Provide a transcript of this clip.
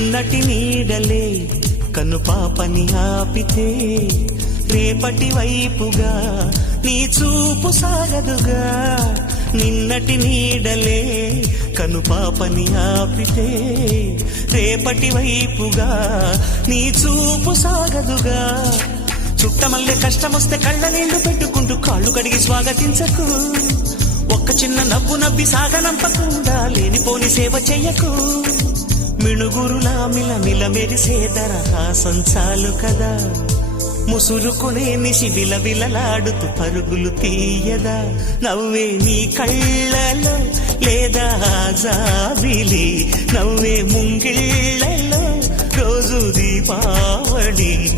నటి నీడలే కను పాపని ఆపితే రేపటి వైపుగా నీ చూపు సాగదుగా. నిన్నటి నీడలే కను పాపని ఆపితే రేపటి వైపుగా నీ చూపు సాగదుగా. చుట్టమల్లే కష్టమొస్తే కళ్ళ నీళ్లు పెట్టుకుంటూ కాళ్ళు కడిగి స్వాగతించకు. ఒక్క చిన్న నవ్వు నవ్వి సాగనంపకుండా లేనిపోని సేవ చెయ్యకు. మిణుగురులా మిలమిల మెరిసే దరహాసం చాలు కదా. ముసురుకునే నిశి విలవిలలాడుతూ పరుగులు తీయదా. నవ్వే నీ కళ్ళలో లేదా జాబిలి, నవ్వే ముంగిళ్ళలో రోజు దీపావళి.